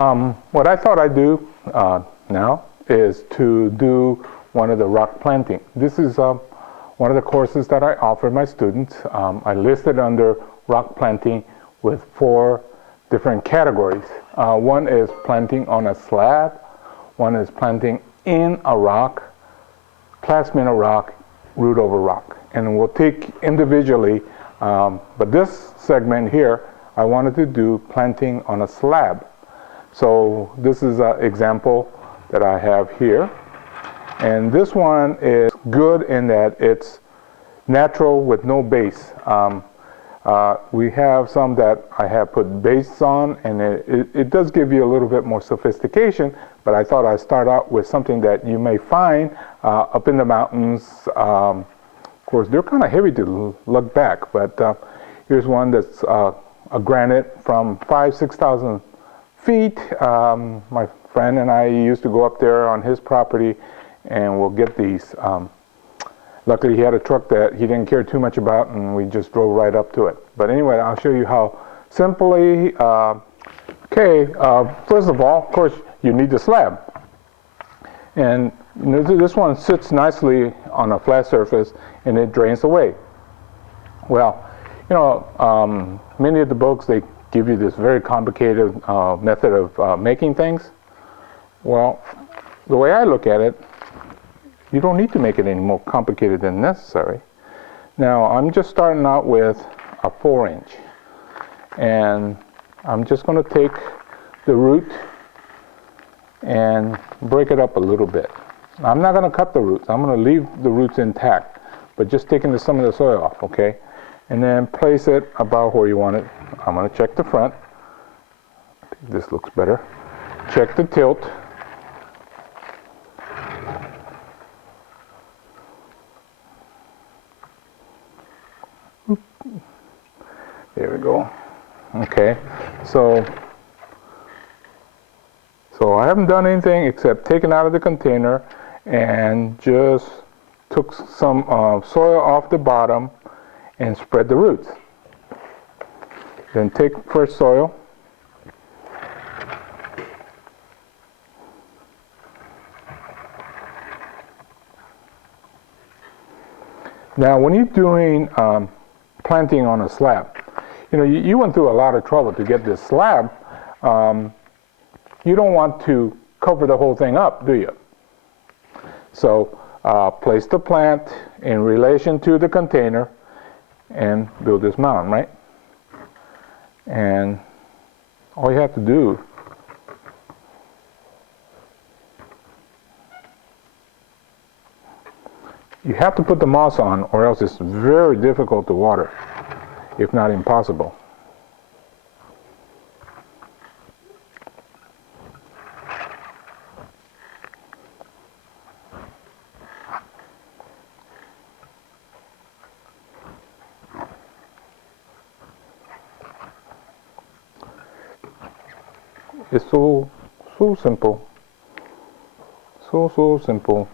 What I thought I'd do now is to do one of the rock planting. This is one of the courses that I offer my students. I listed under rock planting with 4 different categories. One is planting on a slab, one is planting in a rock, plasma in a rock, root over rock. And we'll take individually, but this segment here, I wanted to do planting on a slab. So this is an example that I have here. And this one is good in that it's natural with no base. We have some that I have put base on, and it does give you a little bit more sophistication, but I thought I'd start out with something that you may find up in the mountains. Of course, they're kind of heavy to look back, but here's one that's a granite from 5,000–6,000 feet. My friend and I used to go up there on his property and we'll get these. Luckily he had a truck that he didn't care too much about, and we just drove right up to it. But anyway, I'll show you how simply. First of all, of course, you need the slab. And this one sits nicely on a flat surface and it drains away. Well, many of the books, they give you this very complicated method of making things. Well, the way I look at it, you don't need to make it any more complicated than necessary. Now, I'm just starting out with a 4-inch. And I'm just going to take the root and break it up a little bit. I'm not going to cut the roots. I'm going to leave the roots intact, but just taking some of the soil off, okay? And then place it about where you want it. I'm going to check the front. I think this looks better. Check the tilt. There we go. Okay, so I haven't done anything except taken out of the container and just took some soil off the bottom and spread the roots. Then take fresh soil. Now, when you're doing planting on a slab, you went through a lot of trouble to get this slab. You don't want to cover the whole thing up, do you? So place the plant in relation to the container and build this mound, right? And all you have to do you have to put the moss on, or else it's very difficult to water, if not impossible. It's so simple. So simple.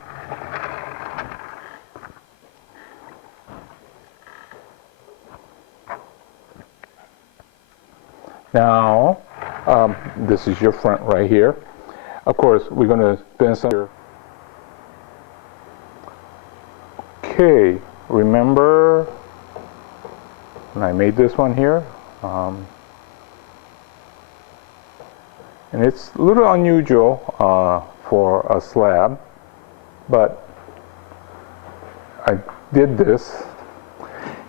Now, this is your front right here. Of course, we're going to spend some here. Okay, remember when I made this one here? And it's a little unusual for a slab, but I did this.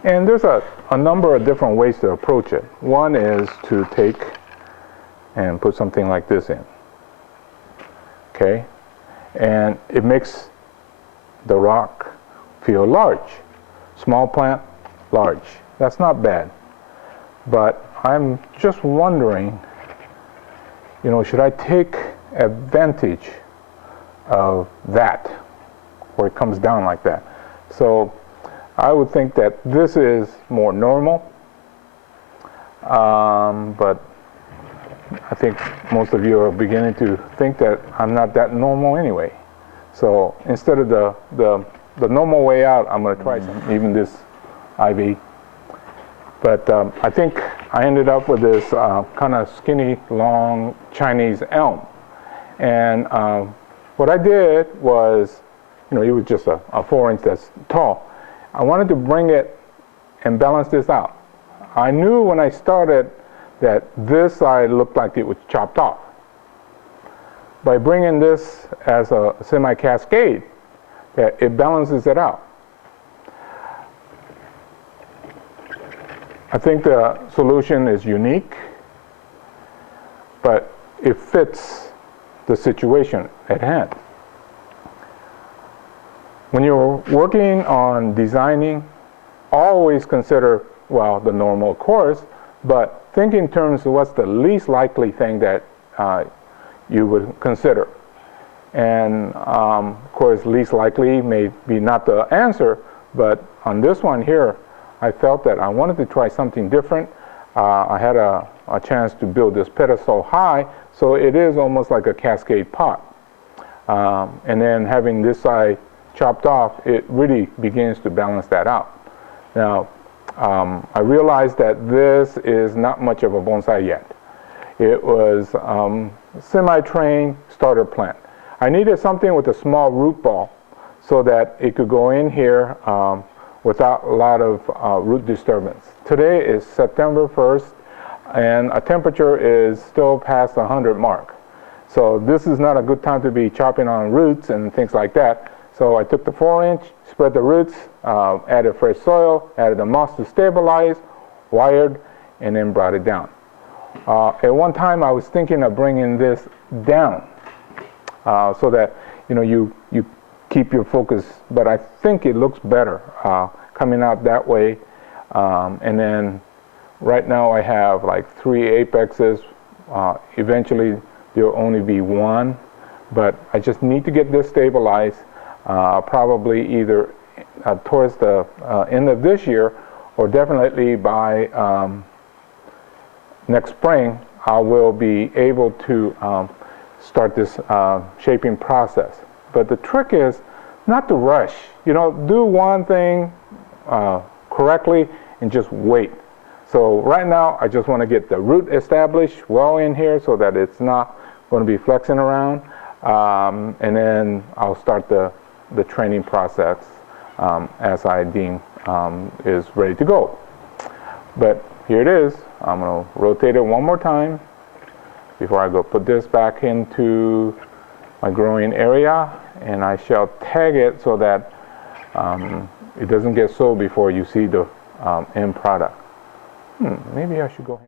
And there's a number of different ways to approach it. One is to take and put something like this in. Okay? And it makes the rock feel large. Small plant, large. That's not bad. But I'm just wondering, should I take advantage of that, where it comes down like that? So I would think that this is more normal, but I think most of you are beginning to think that I'm not that normal anyway. So instead of the normal way out, I'm going to try some, even this IV. But I think I ended up with this kind of skinny, long Chinese elm. And what I did was, it was just a 4-inch that's tall. I wanted to bring it and balance this out. I knew when I started that this side looked like it was chopped off. By bringing this as a semi-cascade, that it balances it out. I think the solution is unique, but it fits the situation at hand. When you're working on designing, always consider, well, the normal course, but think in terms of what's the least likely thing that you would consider. And of course, least likely may be not the answer, but on this one here, I felt that I wanted to try something different. I had a chance to build this pedestal high, so it is almost like a cascade pot. And then having this side chopped off, it really begins to balance that out. Now, I realized that this is not much of a bonsai yet. It was semi-trained starter plant. I needed something with a small root ball so that it could go in here without a lot of root disturbance. Today is September 1st, and a temperature is still past the 100 mark. So this is not a good time to be chopping on roots and things like that. So I took the 4-inch, spread the roots, added fresh soil, added the moss to stabilize, wired, and then brought it down. At one time, I was thinking of bringing this down so that you keep your focus, but I think it looks better coming out that way. And then right now I have like 3 apexes. Eventually there'll only be 1, but I just need to get this stabilized, probably either towards the end of this year, or definitely by next spring I will be able to start this shaping process. But the trick is not to rush. Do one thing correctly and just wait. So right now, I just want to get the root established well in here so that it's not going to be flexing around. And then I'll start the training process as I deem is ready to go. But here it is. I'm going to rotate it one more time before I go put this back into my growing area, and I shall tag it so that it doesn't get sold before you see the end product. Maybe I should go ahead.